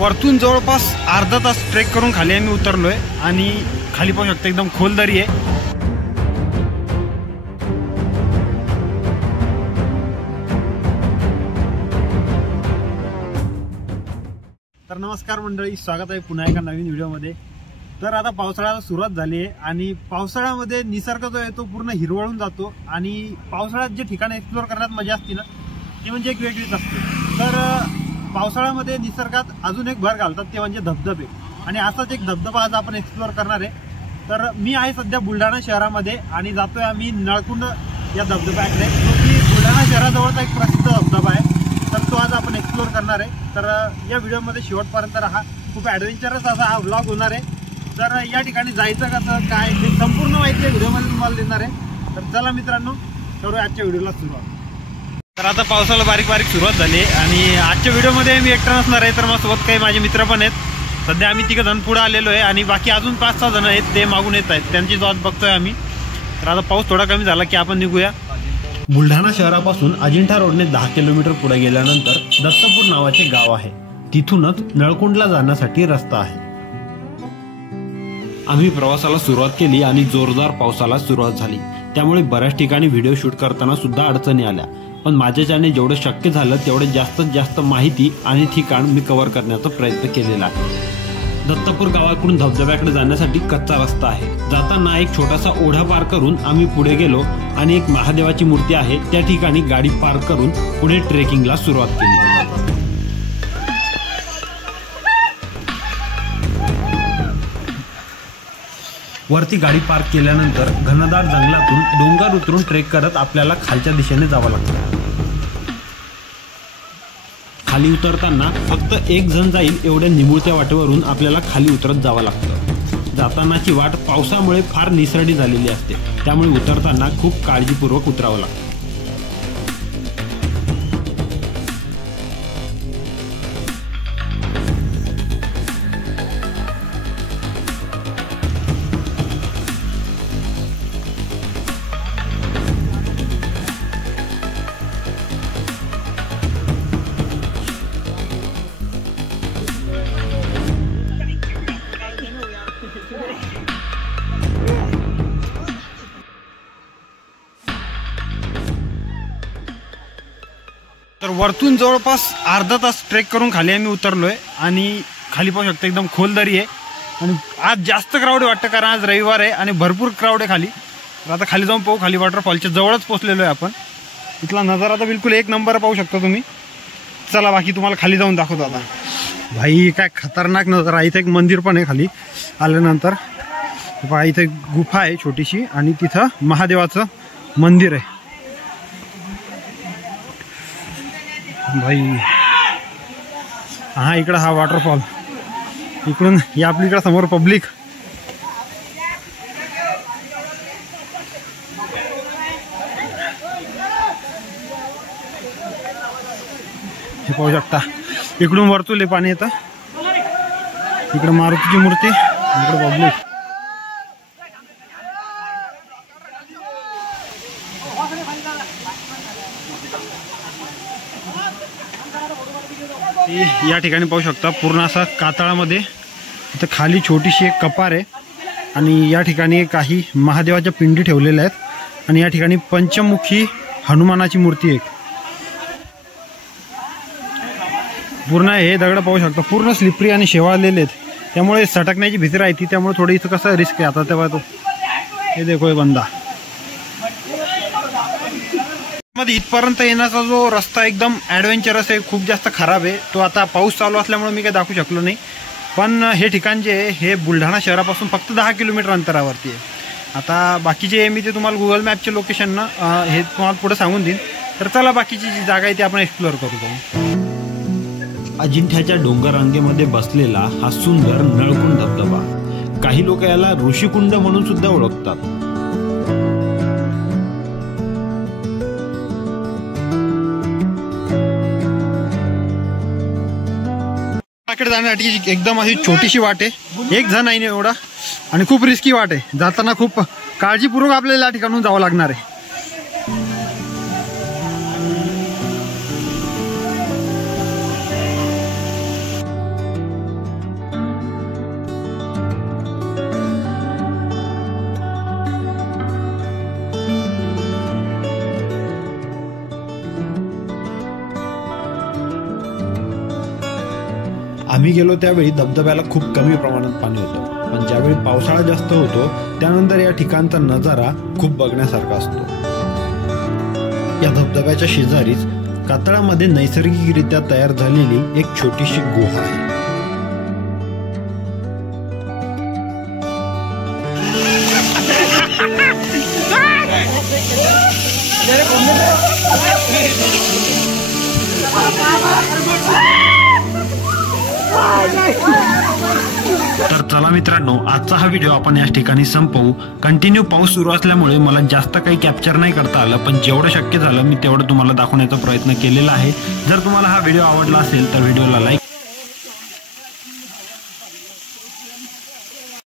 वरतून जवळपास अर्धा तास ट्रेक करून खाली आम्ही उतरलोय आणि खाली पाहू शकता एकदम खोल दरी आहे। तर नमस्कार मंडळी, स्वागत आहे पुन्हा एका नवीन व्हिडिओमध्ये। तर आता पावसाळ्याला सुरुवात झाली आहे आणि पावसाळ्यामध्ये निसर्ग जो आहे तो पूर्ण हिरवळून जातो आणि पावसाळ्यात जे ठिकाण एक्सप्लोर करण्यात मजा असते ना ती म्हणजे एक वेगळीच असते। तर पावसाळ्यामध्ये निसर्गात अजून एक भर घालतात ते म्हणजे धबधबे, आणि असाच एक धबधबा आज आपण एक्सप्लोर करणार आहे। तर मी आहे सध्या बुलढाणा शहरामध्ये आणि जातोय आम्ही नळकुंड या धबधब्याकडे, जो की बुलढाणा शहराजवळचा एक प्रसिद्ध धबधबा आहे। तर तो आज आपण एक्सप्लोर करणार आहे। तर या व्हिडिओमध्ये शेवटपर्यंत राहा, खूप ॲडव्हेंचरस असा हा व्लॉग होणार आहे। तर या ठिकाणी जायचं कसं काय हे संपूर्ण माहिती या व्हिडिओमध्ये तुम्हाला देणार आहे। तर चला मित्रांनो, करूया आजच्या व्हिडिओला सुरुवात। तर आता पावसाला बारीक बारीक सुरुवात झाली आणि आजच्या व्हिडिओमध्ये मी एकटा नसणार आहे, तर माझ्यासोबत काही माझे मित्र पण आहेत। सध्या आम्ही 3 जण पुढे आलेलो आहे आणि बाकी अजून 5-6 जण आहेत, ते मागून येत आहेत, त्यांची वाट बघतोय आम्ही। तर आता पाऊस थोडा कमी झाला की आपण निघूया। बुलढाणा शहरापासून अजिंठा रोडने 10 किलोमीटर पुढे गेल्यानंतर दत्तपूर नावाचे गाव आहे, तिथूनच नळकुंडला जाण्यासाठी रस्ता आहे। आम्ही प्रवासाला सुरुवात केली आणि जोरदार पावसाला सुरुवात झाली, त्यामुळे बऱ्याच ठिकाणी व्हिडिओ शूट करताना सुद्धा अडचणी आल्या, पण माझ्याच्याने जेवढं शक्य झालं तेवढे जास्तीत जास्त माहिती आणि ठिकाण मी कव्हर करण्याचा प्रयत्न केलेला आहे। दत्तपूर गावाकडून धबधब्याकडे जाण्यासाठी कच्चा रस्ता आहे। जाताना एक छोटासा ओढा पार करून आम्ही पुढे गेलो आणि एक महादेवाची मूर्ती आहे त्या ठिकाणी गाडी पार्क करून पुढे ट्रेकिंगला सुरुवात केली। वरती गाडी पार्क केल्यानंतर घनदाट जंगलातून डोंगर उतरून ट्रेक करत आपल्याला खालच्या दिशेने जावं लागतं। खाली उतरताना फक्त एक जण जाईल एवढ्या निमुळत्या वाटेवरून आपल्याला खाली उतरत जावं लागतं। जातानाची वाट पावसामुळे फार निसरडी झालेली असते, त्यामुळे उतरताना खूप काळजीपूर्वक उतरावं लागतं। तर वरतून जवळपास अर्धा तास ट्रेक करून खाली आम्ही उतरलोय आणि खाली पाहू शकता एकदम खोल दरी आहे आणि आज जास्त क्राऊड वाटतं, कारण आज रविवार आहे आणि भरपूर क्राऊड आहे खाली। तर आता खाली जाऊन पाहू, खाली वॉटरफॉलच्या जवळच पोहोचलेलो आहे आपण। इथला नजारा तर बिलकुल एक नंबर पाहू शकता तुम्ही। चला बाकी तुम्हाला खाली जाऊन दाखवतो आता। भाई काय खतरनाक नजारा, इथे एक मंदिर पण आहे खाली आल्यानंतर। पहा इथे गुफा आहे छोटीशी आणि तिथं महादेवाचं मंदिर आहे। भाई हा इकडं हा वॉटरफॉल, इकडून या आपल्या इकडं समोर पब्लिक। हे पाहू शकता इकडून वरतून पाणी येतं, इकडं मारुतीची मूर्ती, इकडं पब्लिक। या ठिकाणी पाहू शकता पूर्ण असा कातळामध्ये इथं खाली छोटीशी एक कपार आहे आणि या ठिकाणी काही महादेवाच्या पिंडी ठेवलेल्या आहेत आणि या ठिकाणी पंचमुखी हनुमानाची मूर्ती आहे। पूर्ण हे दगड पाहू शकता पूर्ण स्लिपरी आणि शेवाळलेले आहेत, त्यामुळे सटकण्याची भीती राहते, त्यामुळे थोडं इथं कसं रिस्क आहे। आता तेव्हा तो हे देखो हे बंदा मध्ये इथपर्यंत येण्याचा जो रस्ता एकदम ॲडव्हेंचरस आहे, खूप जास्त खराब आहे। तो आता पाऊस चालू असल्यामुळे मी काही दाखवू शकलो नाही, पण हे ठिकाण जे आहे हे बुलढाणा शहरापासून फक्त 10 किलोमीटर अंतरावरती आहे। आता बाकीचे मी ते तुम्हाला गुगल मॅपचे लोकेशन हे तुम्हाला पुढे सांगून देईन। तर चला बाकीची जी जागा आहे ती आपण एक्सप्लोअर करू। अजिंठ्याच्या डोंगर रांगेमध्ये बसलेला हा सुंदर नळकुंड धबधबा, काही लोक याला ऋषिकुंड म्हणून सुद्धा ओळखतात। जाण्यासाठी एकदम अशी छोटीशी वाट आहे, एक जण आहे एवढा आणि खूप रिस्की वाट आहे। जाताना खूप काळजीपूर्वक आपल्याला या ठिकाणून जावं लागणार आहे। आम्ही गेलो त्यावेळी धबधब्याला खूप कमी प्रमाणात पाणी होतं, पण ज्यावेळी पावसाळा जास्त होतो त्यानंतर या ठिकाणचा नजारा खूप बघण्यासारखा असतो। या धबधब्याच्या शेजारीच कातळामध्ये नैसर्गिकरित्या तयार झालेली एक छोटीशी गुहा आहे। तर चला मित्रांनो, आजचा हा व्हिडिओ आपण या ठिकाणी संपवू। कंटिन्यू पाऊस सुरू असल्यामुळे मला जास्त काही कॅप्चर नाही करता आलं, पण जेवढं शक्य झालं मी तेवढं तुम्हाला दाखवण्याचा प्रयत्न केलेला आहे। जर तुम्हाला हा व्हिडिओ आवडला असेल तर व्हिडिओला लाईक